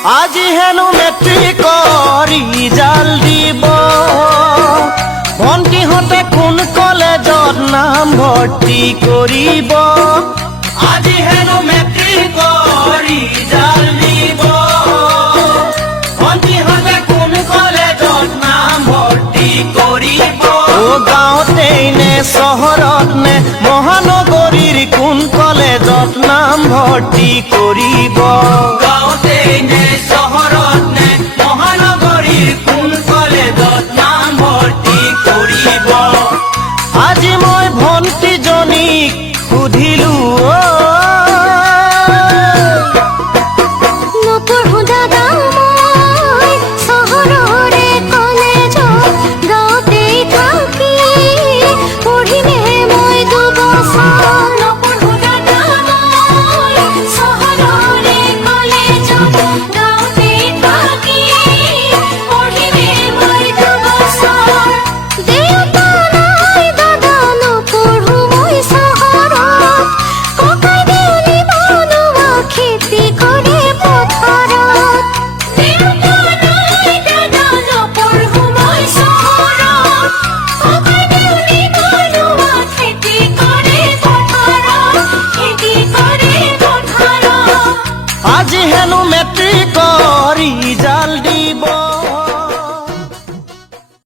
আজি হেনো matric result দিব ভণ্টিহঁতে কোন কলেজত নাম ভৰ্তি কৰিব আজি হেনো মেট্ৰিক ৰিজাল্ট দিব ভণ্টিহঁতে কোন কলেজত নাম ভৰ্তি কৰিব গাঁৱতে নে চহৰত নে মহানগৰীৰ কোন কলেজত নাম ভৰ্তি কৰিব গাঁৱতে নে চহৰত নে মহানগৰীৰ কোন কলেজত নাম ভৰ্তি কৰিব আজি মই ভণ্টিজনীক সুধিলো আজি হেনো মেট্ৰিক ৰিজাল্ট